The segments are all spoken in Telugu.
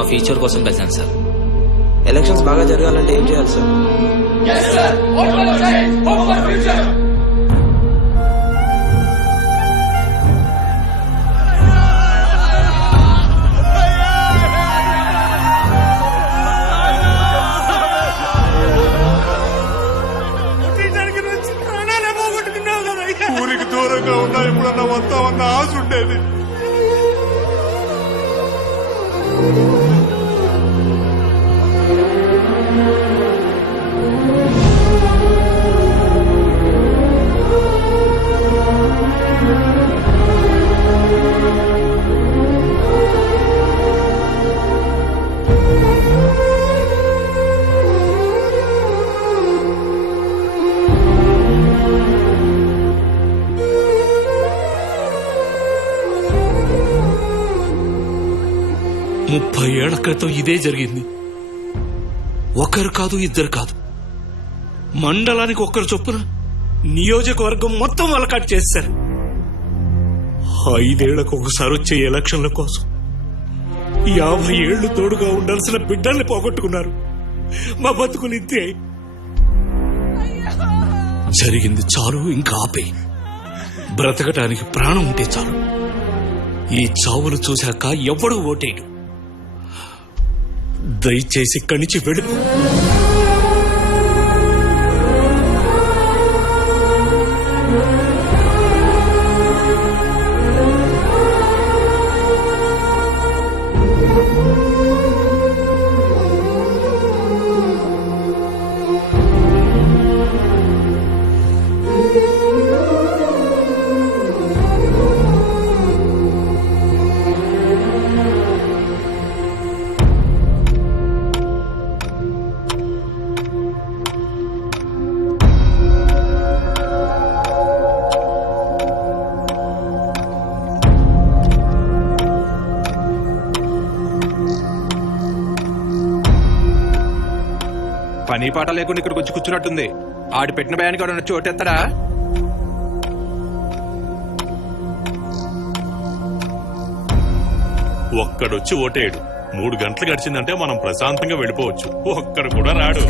మా ఫ్యూచర్ కోసం కలిసాను సార్. ఎలక్షన్స్ బాగా జరగాలంటే ఏం చేయాలి సార్? ఊరికి దూరంగా ఉన్నా ఎప్పుడన్నా వస్తామన్న ఆశ ఉండేది. ముప్పై ఏళ్ల క్రితం ఇదే జరిగింది. ఒకరు కాదు, ఇద్దరు కాదు, మండలానికి ఒక్కరు చొప్పున నియోజకవర్గం మొత్తం వలకాటు చేశారు. 5 ఏళ్లకు ఒకసారి వచ్చే ఎలక్షన్ల కోసం 50 ఏళ్లు తోడుగా ఉండాల్సిన బిడ్డల్ని పోగొట్టుకున్నారు. మా బతుకులు ఇంతే. జరిగింది చాలు, ఇంకా ఆపే. బ్రతకటానికి ప్రాణం ఉంటే చాలు. ఈ చావులు చూశాక ఎవడూ ఓటేయడు. దయచేసి ఇక్కడి నుంచి వెళ్ళిపో. పని పాట లేకుండా ఇక్కడికి వచ్చి కూర్చున్నట్టుంది. ఆడి పెట్టిన భయానికి ఆడు వచ్చి ఓటేస్తాడా? ఒక్కడొచ్చి ఓటేయడు. 3 గంటలు గడిచిందంటే మనం ప్రశాంతంగా వెళ్ళిపోవచ్చు. ఒక్కడు కూడా రాడు.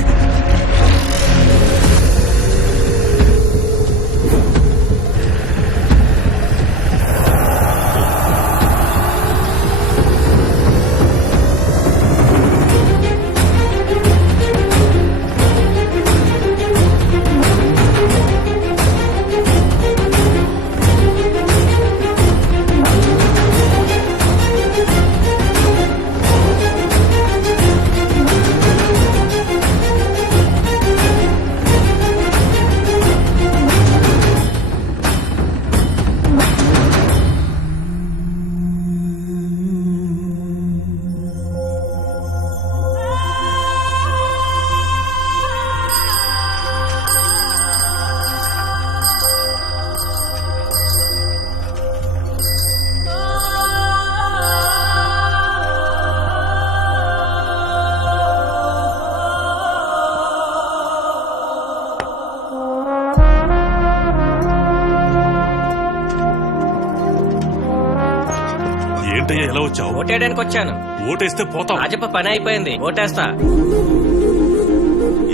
ఏంటయ్యా ఎలా వచ్చావు? ఓటేయడానికి వచ్చాను. ఓటేస్తే పోతావు. రాజప్ప పని అయిపోయింది, ఓటేస్తా.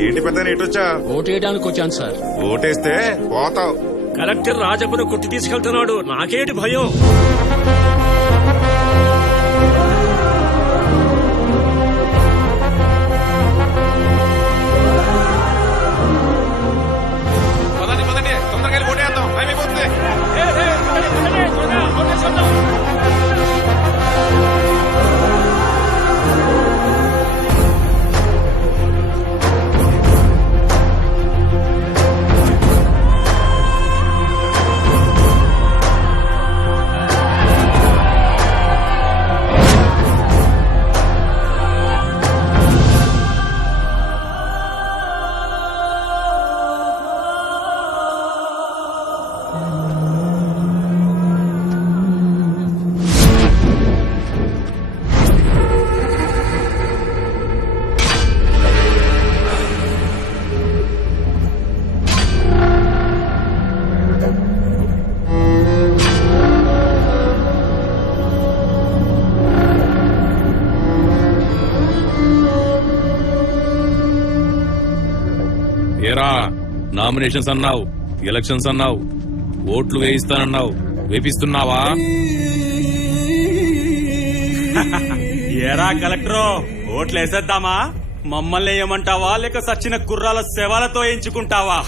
ఏంటి పెద్ద ఎటొచ్చా? ఓటేయడానికి వచ్చాను సార్. ఓటేస్తే పోతావు. కలెక్టర్ రాజప్పను కొట్టి తీసుకెళ్తున్నాడు. నాకేంటి భయం? తొందరగా ఓటేద్దాం, టైం అయిపోతుంది. ఏరా నామినేషన్స్ అన్నావు, ఎలక్షన్స్ అన్నావు, ఓట్లు వేయిస్తానన్నావు, వేపిస్తున్నావా? ఏరా కలెక్టరు, ఓట్లు వేసేద్దామా? మమ్మల్ని ఏమంటావా లేక సచ్చిన కుర్రాల శవాలతో ఎంచుకుంటావా?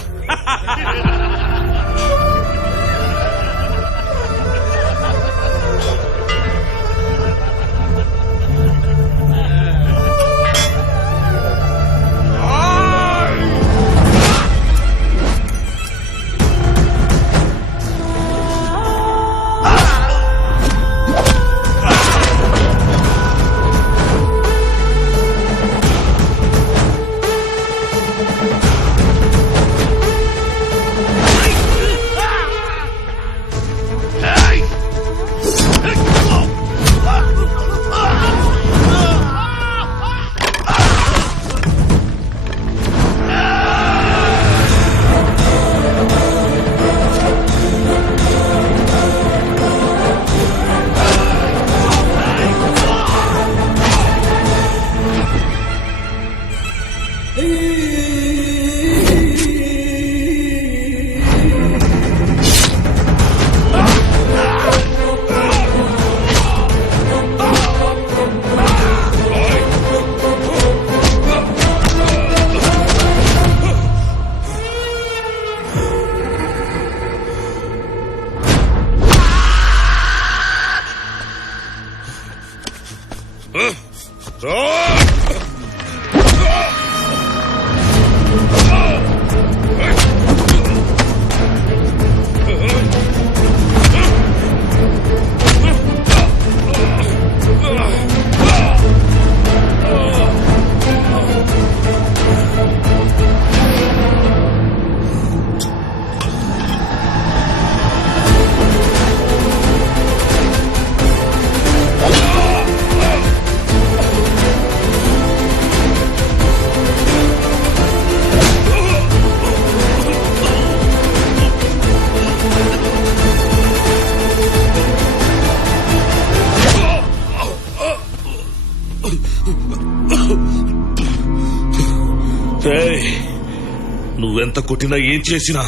నువ్వెంత కొట్టినా ఏం చేసినా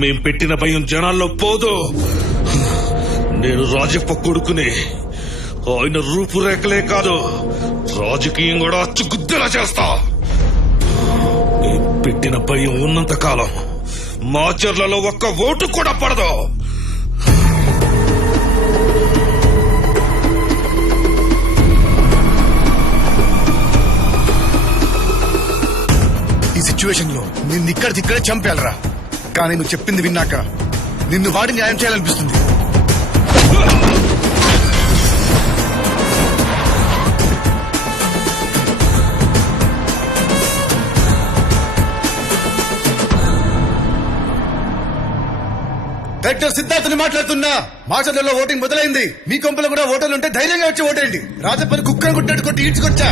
మేం పెట్టిన భయం జనాల్లో పోదు. నేను రాజప్ప కొడుకుని, ఆయన రూపురేఖలే కాదు రాజకీయం కూడా అచ్చుగుద్దెలా చేస్తా. మేం పెట్టిన భయం ఉన్నంత కాలం మాచర్లలో ఒక్క ఓటు కూడా పడదు. ఈ సిచ్యువేషన్ లో నిన్ను ఇక్కడికిక్కడే చంపేయాలరా, కానీ నువ్వు చెప్పింది విన్నాక నిన్ను వాడి న్యాయం చేయాలనిపిస్తుంది. డైరెక్టర్ సిద్ధార్థని మాట్లాడుతున్నా. మాచర్లలో ఓటింగ్ మొదలైంది. మీ కొంపలో కూడా ఓటర్లు ఉంటే ధైర్యంగా వచ్చి ఓటేయండి. రాజప్పని కుక్కను కొట్టినట్టు కొట్టి ఈడ్చుకొచ్చా.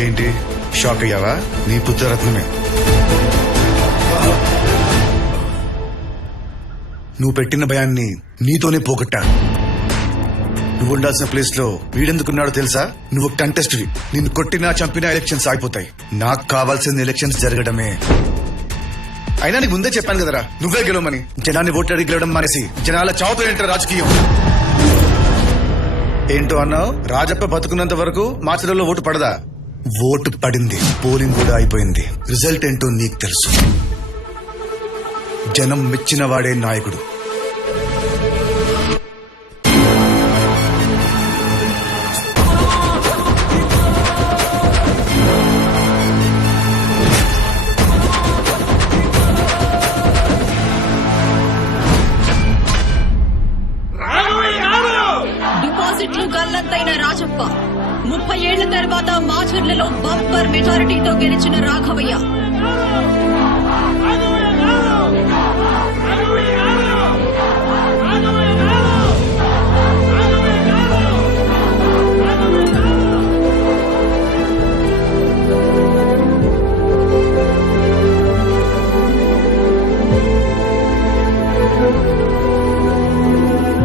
ఏంటి షాక్ అయ్యావా? నీ పుత్రరత్నమే. నువ్వు పెట్టిన భయాన్ని నీతోనే పోగొట్టా. నువ్వు ఉండాల్సిన ప్లేస్ లో వీడెందుకున్నాడో తెలుసా? నువ్వు కంటెస్ట్వి. నిన్ను కొట్టినా చంపినా ఎలక్షన్స్ ఆగిపోతాయి. నాకు కావాల్సిన ఎలక్షన్స్ జరగడమే. అయినా నీకు ముందే చెప్పాను కదరా నువ్వే గెలవమని. జనాన్ని ఓట్లు గెలవడం మానేసి జనాల చావుతో ఏంటారు రాజకీయం. ఏంటో అన్నావు? రాజప్ప బతుకున్నంత వరకు మాచర్లలో ఓటు పడదా? ఓటు పడింది, పోలింగ్ కూడా అయిపోయింది. రిజల్ట్ ఏంటో నీకు తెలుసు. జనం మెచ్చిన వాడే నాయకుడు. డిపాజిట్లు గల్లంతైన రాజప్ప 30 ఏళ్ల తర్వాత మాచర్లలో బంపర్ మెజారిటీతో గెలిచిన రాఘవయ్య